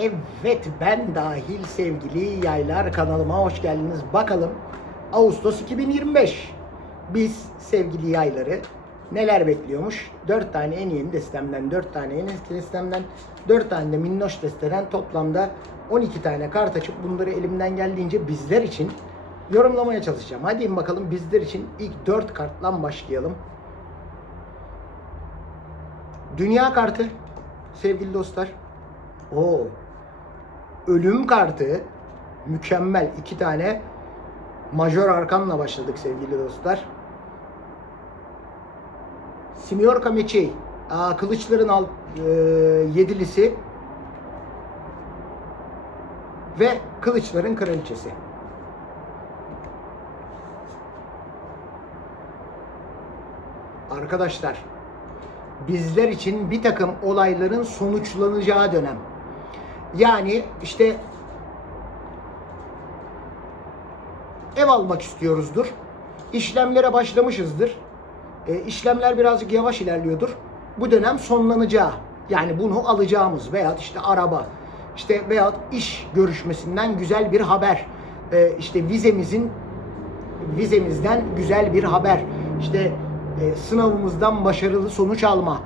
Evet ben dahil sevgili yaylar kanalıma hoş geldiniz. Bakalım Ağustos 2025 biz sevgili yayları neler bekliyormuş? 4 tane en yeni destemden, 4 tane en eski destemden, 4 tane de minnoş desteden toplamda 12 tane kart açıp bunları elimden geldiğince bizler için yorumlamaya çalışacağım. Hadi bakalım bizler için ilk 4 kartla başlayalım. Dünya kartı sevgili dostlar. Oo. Ölüm kartı mükemmel iki tane majör arkanla başladık sevgili dostlar. Simiorca Mechey Aa, kılıçların alt e, yedilisi ve kılıçların kraliçesi. Arkadaşlar bizler için bir takım olayların sonuçlanacağı dönem. Yani işte ev almak istiyoruzdur. İşlemlere başlamışızdır. E, işlemler birazcık yavaş ilerliyordur. Bu dönem sonlanacağı. Yani bunu alacağımız veya işte araba, işte veya iş görüşmesinden güzel bir haber. E, işte vizemizin vizemizden güzel bir haber. İşte e, sınavımızdan başarılı sonuç alma.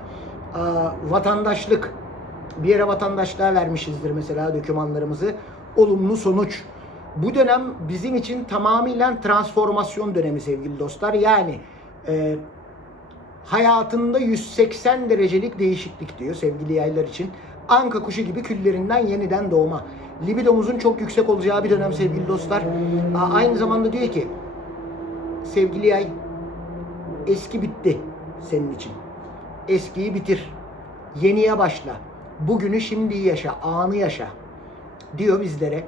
E, vatandaşlık bir yere vatandaşlığa vermişizdir mesela dokümanlarımızı. Olumlu sonuç. Bu dönem bizim için tamamıyla transformasyon dönemi sevgili dostlar. Yani e, hayatında 180 derecelik değişiklik diyor sevgili yaylar için. Anka kuşu gibi küllerinden yeniden doğma. Libidomuzun çok yüksek olacağı bir dönem sevgili dostlar. Aa, aynı zamanda diyor ki sevgili yay eski bitti senin için. Eskiyi bitir. Yeniye başla. Bugünü şimdi yaşa, anı yaşa diyor bizlere.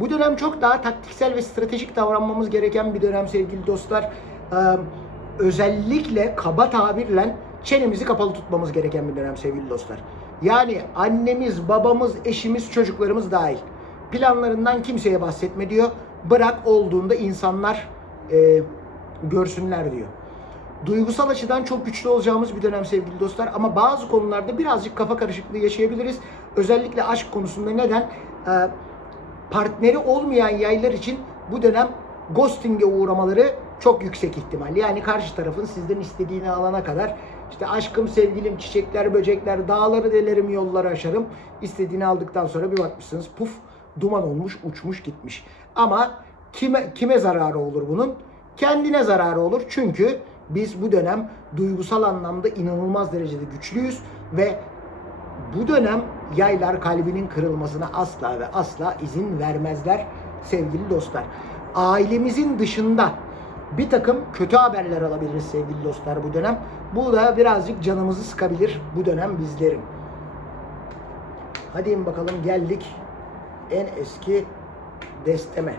Bu dönem çok daha taktiksel ve stratejik davranmamız gereken bir dönem sevgili dostlar. Ee, özellikle kaba tabirle çenemizi kapalı tutmamız gereken bir dönem sevgili dostlar. Yani annemiz, babamız, eşimiz, çocuklarımız dahil. Planlarından kimseye bahsetme diyor. Bırak olduğunda insanlar e, görsünler diyor. Duygusal açıdan çok güçlü olacağımız bir dönem sevgili dostlar ama bazı konularda birazcık kafa karışıklığı yaşayabiliriz. Özellikle aşk konusunda neden? Ee, partneri olmayan yaylar için bu dönem ghosting'e uğramaları çok yüksek ihtimal. Yani karşı tarafın sizden istediğini alana kadar işte aşkım, sevgilim, çiçekler, böcekler, dağları delerim, yolları aşarım. İstediğini aldıktan sonra bir bakmışsınız puf duman olmuş, uçmuş gitmiş. Ama kime kime zararı olur bunun? Kendine zararı olur. Çünkü biz bu dönem duygusal anlamda inanılmaz derecede güçlüyüz ve bu dönem yaylar kalbinin kırılmasına asla ve asla izin vermezler sevgili dostlar. Ailemizin dışında bir takım kötü haberler alabiliriz sevgili dostlar bu dönem. Bu da birazcık canımızı sıkabilir bu dönem bizlerin. Hadi bakalım geldik en eski desteme.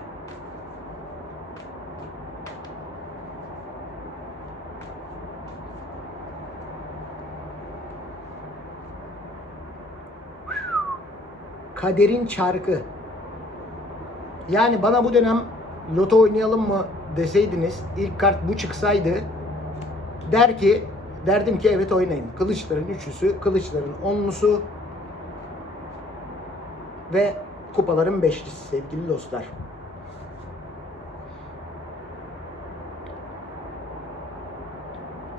Kaderin çarkı. Yani bana bu dönem loto oynayalım mı deseydiniz, ilk kart bu çıksaydı der ki derdim ki evet oynayın. Kılıçların üçlüsü, kılıçların onlusu ve kupaların beşlisi sevgili dostlar.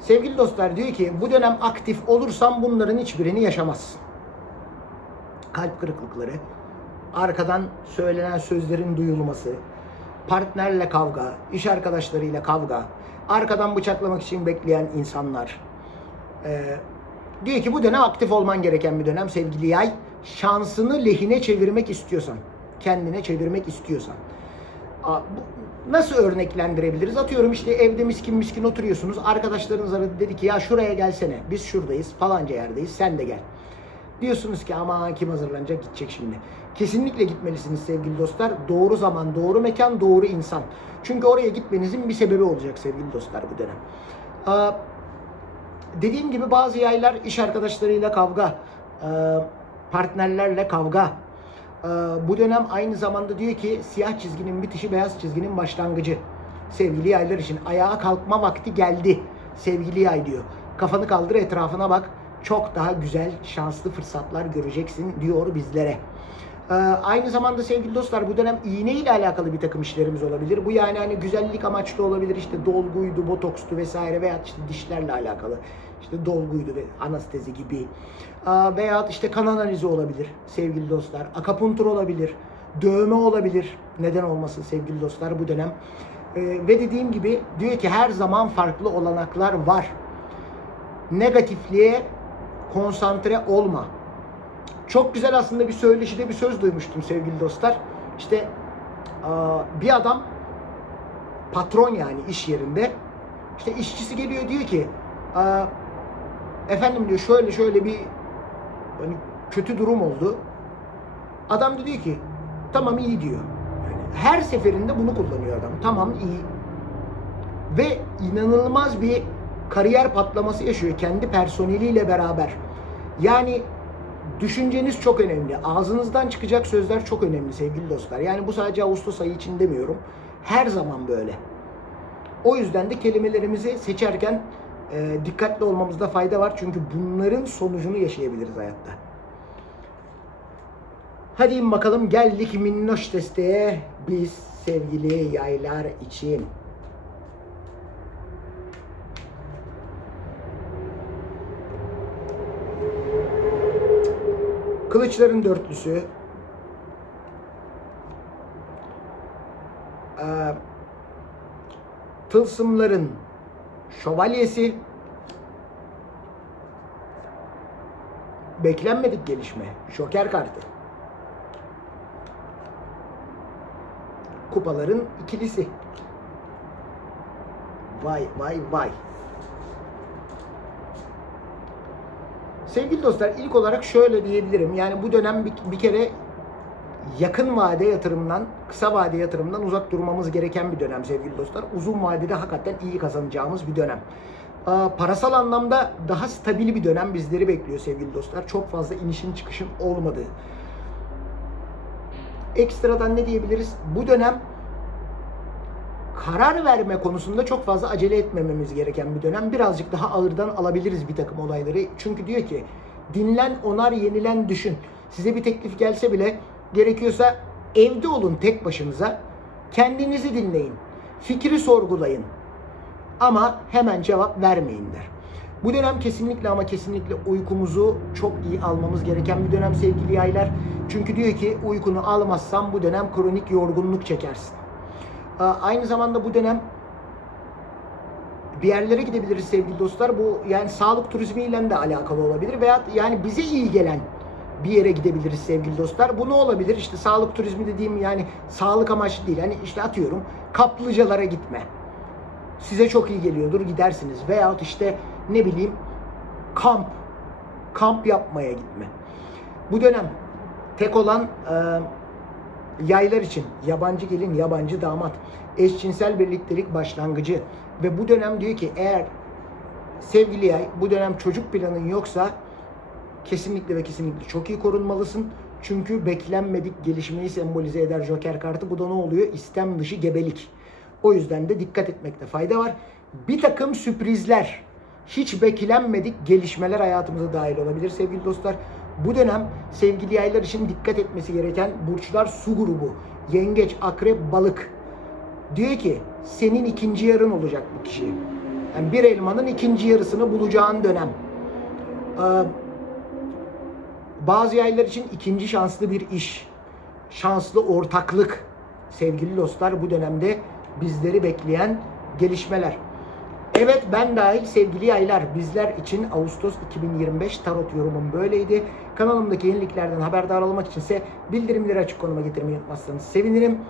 Sevgili dostlar diyor ki bu dönem aktif olursan bunların hiçbirini yaşamazsın kalp kırıklıkları, arkadan söylenen sözlerin duyulması, partnerle kavga, iş arkadaşlarıyla kavga, arkadan bıçaklamak için bekleyen insanlar. Ee, diyor ki bu dönem aktif olman gereken bir dönem sevgili yay. Şansını lehine çevirmek istiyorsan, kendine çevirmek istiyorsan. Nasıl örneklendirebiliriz? Atıyorum işte evde miskin miskin oturuyorsunuz. Arkadaşlarınız aradı dedi ki ya şuraya gelsene. Biz şuradayız falanca yerdeyiz sen de gel. Diyorsunuz ki ama kim hazırlanacak gidecek şimdi. Kesinlikle gitmelisiniz sevgili dostlar. Doğru zaman, doğru mekan, doğru insan. Çünkü oraya gitmenizin bir sebebi olacak sevgili dostlar bu dönem. Ee, dediğim gibi bazı yaylar iş arkadaşlarıyla kavga, e, partnerlerle kavga. Ee, bu dönem aynı zamanda diyor ki siyah çizginin bitişi beyaz çizginin başlangıcı. Sevgili yaylar için ayağa kalkma vakti geldi. Sevgili yay diyor. Kafanı kaldır etrafına bak çok daha güzel, şanslı fırsatlar göreceksin diyor bizlere. Ee, aynı zamanda sevgili dostlar bu dönem iğne ile alakalı bir takım işlerimiz olabilir. Bu yani hani güzellik amaçlı olabilir işte dolguydu, botokstu vesaire veya işte dişlerle alakalı işte dolguydu ve anestezi gibi. Aa, veya işte kan analizi olabilir sevgili dostlar. Akapuntur olabilir. Dövme olabilir. Neden olmasın sevgili dostlar bu dönem. Ee, ve dediğim gibi diyor ki her zaman farklı olanaklar var. Negatifliğe konsantre olma. Çok güzel aslında bir söyleşide bir söz duymuştum sevgili dostlar. İşte bir adam patron yani iş yerinde işte işçisi geliyor diyor ki efendim diyor şöyle şöyle bir hani kötü durum oldu. Adam da diyor ki tamam iyi diyor. Yani her seferinde bunu kullanıyor adam. Tamam iyi. Ve inanılmaz bir kariyer patlaması yaşıyor kendi personeliyle beraber. Yani düşünceniz çok önemli. Ağzınızdan çıkacak sözler çok önemli sevgili dostlar. Yani bu sadece Ağustos ayı için demiyorum. Her zaman böyle. O yüzden de kelimelerimizi seçerken e, dikkatli olmamızda fayda var. Çünkü bunların sonucunu yaşayabiliriz hayatta. Hadi bakalım geldik minnoş desteğe biz sevgili yaylar için. Kılıçların dörtlüsü. Ee, tılsımların şövalyesi. Beklenmedik gelişme. Şoker kartı. Kupaların ikilisi. Vay vay vay. Sevgili dostlar ilk olarak şöyle diyebilirim. Yani bu dönem bir, bir kere yakın vade yatırımdan, kısa vade yatırımdan uzak durmamız gereken bir dönem sevgili dostlar. Uzun vadede hakikaten iyi kazanacağımız bir dönem. Parasal anlamda daha stabil bir dönem bizleri bekliyor sevgili dostlar. Çok fazla inişin çıkışın olmadığı. Ekstradan ne diyebiliriz? Bu dönem karar verme konusunda çok fazla acele etmememiz gereken bir dönem. Birazcık daha ağırdan alabiliriz bir takım olayları. Çünkü diyor ki dinlen, onar, yenilen, düşün. Size bir teklif gelse bile gerekiyorsa evde olun tek başınıza. Kendinizi dinleyin. Fikri sorgulayın. Ama hemen cevap vermeyin der. Bu dönem kesinlikle ama kesinlikle uykumuzu çok iyi almamız gereken bir dönem sevgili yaylar. Çünkü diyor ki uykunu almazsan bu dönem kronik yorgunluk çekersin. Aynı zamanda bu dönem bir yerlere gidebiliriz sevgili dostlar. Bu yani sağlık turizmiyle de alakalı olabilir veya yani bize iyi gelen bir yere gidebiliriz sevgili dostlar. Bu ne olabilir? İşte sağlık turizmi dediğim yani sağlık amaçlı değil. Hani işte atıyorum kaplıcalara gitme. Size çok iyi geliyordur gidersiniz. Veyahut işte ne bileyim kamp. Kamp yapmaya gitme. Bu dönem tek olan e, yaylar için yabancı gelin, yabancı damat, eşcinsel birliktelik başlangıcı ve bu dönem diyor ki eğer sevgili yay bu dönem çocuk planın yoksa kesinlikle ve kesinlikle çok iyi korunmalısın. Çünkü beklenmedik gelişmeyi sembolize eder Joker kartı. Bu da ne oluyor? İstem dışı gebelik. O yüzden de dikkat etmekte fayda var. Bir takım sürprizler, hiç beklenmedik gelişmeler hayatımıza dahil olabilir sevgili dostlar. Bu dönem sevgili yaylar için dikkat etmesi gereken burçlar su grubu. Yengeç, akrep, balık. Diyor ki senin ikinci yarın olacak bu kişi. Yani bir elmanın ikinci yarısını bulacağın dönem. Ee, bazı yaylar için ikinci şanslı bir iş, şanslı ortaklık sevgili dostlar bu dönemde bizleri bekleyen gelişmeler. Evet ben dahil sevgili yaylar bizler için Ağustos 2025 tarot yorumum böyleydi. Kanalımdaki yeniliklerden haberdar olmak içinse bildirimleri açık konuma getirmeyi unutmazsanız sevinirim.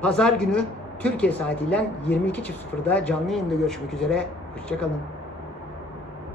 Pazar günü Türkiye saatiyle 22.00'da canlı yayında görüşmek üzere. Hoşçakalın.